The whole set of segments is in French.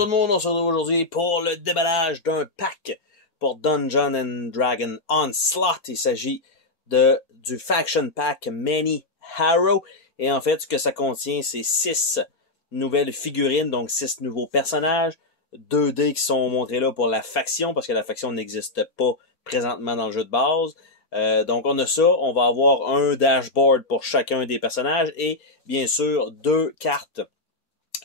tout le monde, on se retrouve aujourd'hui pour le déballage d'un pack pour Dungeons and Dragons Onslaught. Il s'agit du Faction Pack Many Harrow. Et en fait, ce que ça contient, c'est 6 nouvelles figurines, donc 6 nouveaux personnages. 2 dés qui sont montrés là pour la faction, parce que la faction n'existe pas présentement dans le jeu de base. Donc on a ça, on va avoir un dashboard pour chacun des personnages et bien sûr 2 cartes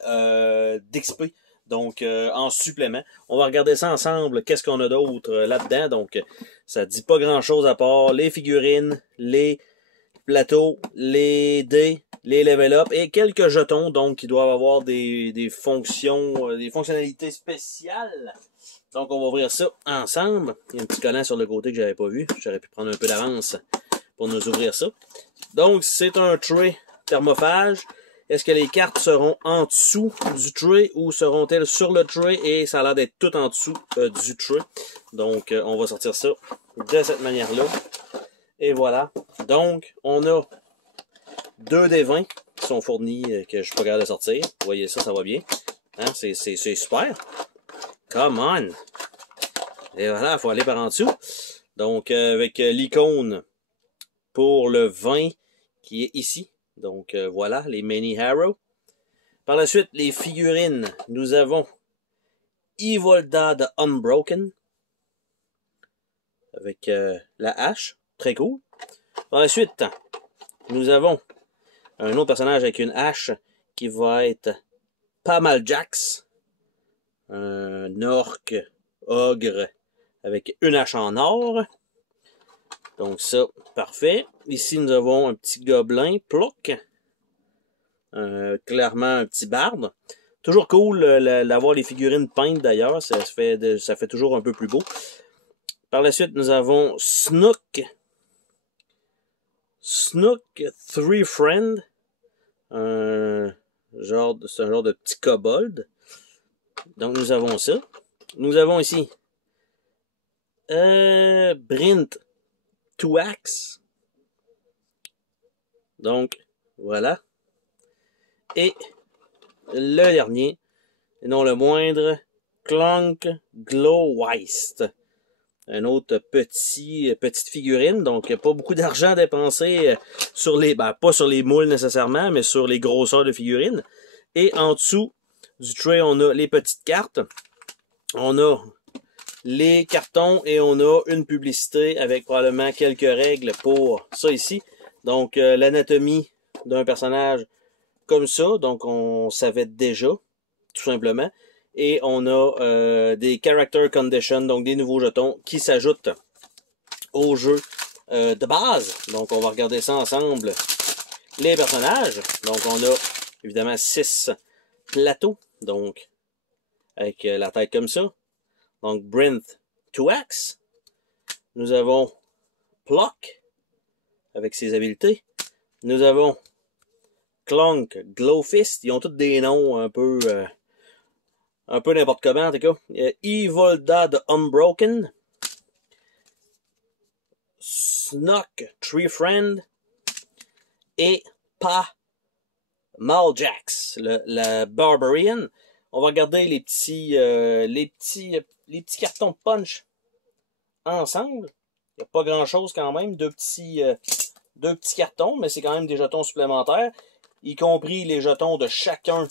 d'XP, donc en supplément. On va regarder ça ensemble, qu'est-ce qu'on a d'autre là-dedans. Donc ça dit pas grand-chose à part les figurines, les plateaux, les dés, les level up et quelques jetons, donc qui doivent avoir des fonctions, des fonctionnalités spéciales. Donc on va ouvrir ça ensemble. Il y a un petit collant sur le côté que j'avais pas vu. J'aurais pu prendre un peu d'avance pour nous ouvrir ça. Donc c'est un tray thermophage. Est-ce que les cartes seront en dessous du tray ou seront-elles sur le tray? Et ça a l'air d'être tout en dessous du tray. Donc on va sortir ça de cette manière-là. Et voilà. Donc on a 2 des 20 qui sont fournis que je suis pas capable de sortir. Vous voyez ça, ça va bien. Hein? C'est super. Come on! Et voilà, il faut aller par en dessous. Donc, avec l'icône pour le 20 qui est ici. Donc, voilà, les Many Harrow. Par la suite, les figurines. Nous avons Ivolda de Unbroken. Avec la hache. Très cool. Par la suite, nous avons un autre personnage avec une hache qui va être Pamal Jax. Un orc ogre avec une hache en or. Donc ça, parfait. Ici, nous avons un petit gobelin, Ploc. Clairement, un petit barde. Toujours cool d'avoir les figurines peintes d'ailleurs. Ça fait toujours un peu plus beau. Par la suite, nous avons Snook. Snook Three Friend. C'est un genre de petit kobold. Donc, nous avons ça. Nous avons ici Brint Tuax. Donc, voilà. Et le dernier, et non le moindre, Clunk Glowweist. Un autre petite figurine. Donc, pas beaucoup d'argent dépensé sur les... Ben, pas sur les moules nécessairement, mais sur les grosseurs de figurines. Et en dessous du tray, on a les petites cartes. On a les cartons et on a une publicité avec probablement quelques règles pour ça ici. Donc, l'anatomie d'un personnage comme ça. Donc, on savait déjà, tout simplement. Et on a des character conditions, donc des nouveaux jetons qui s'ajoutent au jeu de base. Donc, on va regarder ça ensemble. Les personnages. Donc, on a évidemment 6 plateaux. Donc, avec la tête comme ça. Donc, Brint Tuax. Nous avons Plock, avec ses habiletés. Nous avons Clunk Glowfist. Ils ont tous des noms un peu n'importe comment, en tout cas. Ivolda de Unbroken. Snook Tree Friend. Et Maljax, la Barbarian. On va regarder les petits cartons punch ensemble. Il n'y a pas grand chose quand même. Deux petits cartons, mais c'est quand même des jetons supplémentaires. Y compris les jetons de chacun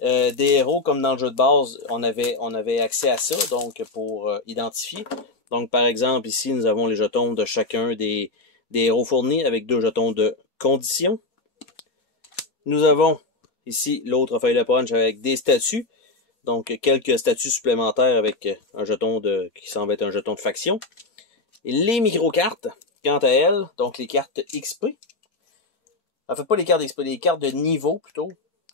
des héros, comme dans le jeu de base, on avait accès à ça, donc pour identifier. Donc par exemple, ici, nous avons les jetons de chacun des héros fournis avec 2 jetons de condition. Nous avons ici l'autre feuille de punch avec des statuts. Donc, quelques statuts supplémentaires avec un jeton qui semble être un jeton de faction. Et les micro-cartes, quant à elles, donc les cartes XP. En fait, pas les cartes XP, les cartes de niveau plutôt.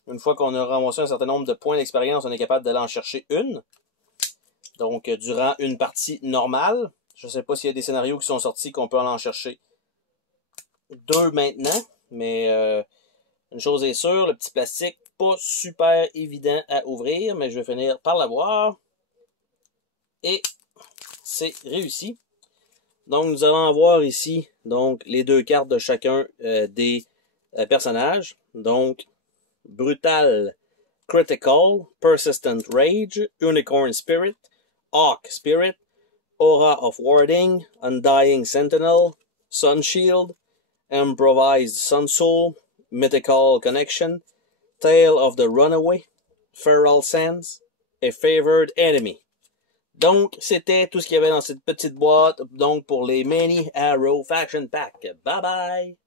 Une fois qu'on a ramassé un certain nombre de points d'expérience, on est capable d'aller en chercher une. Donc, durant une partie normale. Je ne sais pas s'il y a des scénarios qui sont sortis qu'on peut en chercher 2 maintenant. Mais une chose est sûre, le petit plastique, pas super évident à ouvrir, mais je vais finir par l'avoir. Et c'est réussi. Donc, nous allons avoir ici donc les 2 cartes de chacun des personnages. Donc, Brutal Critical, Persistent Rage, Unicorn Spirit, Hawk Spirit, Aura of Warding, Undying Sentinel, Sun Shield, Improvised Sun Soul, Mythical Connection, Tale of the Runaway, Feral Sands et Favored Enemy. Donc, c'était tout ce qu'il y avait dans cette petite boîte, donc pour les Many Arrow Faction Pack. Bye bye!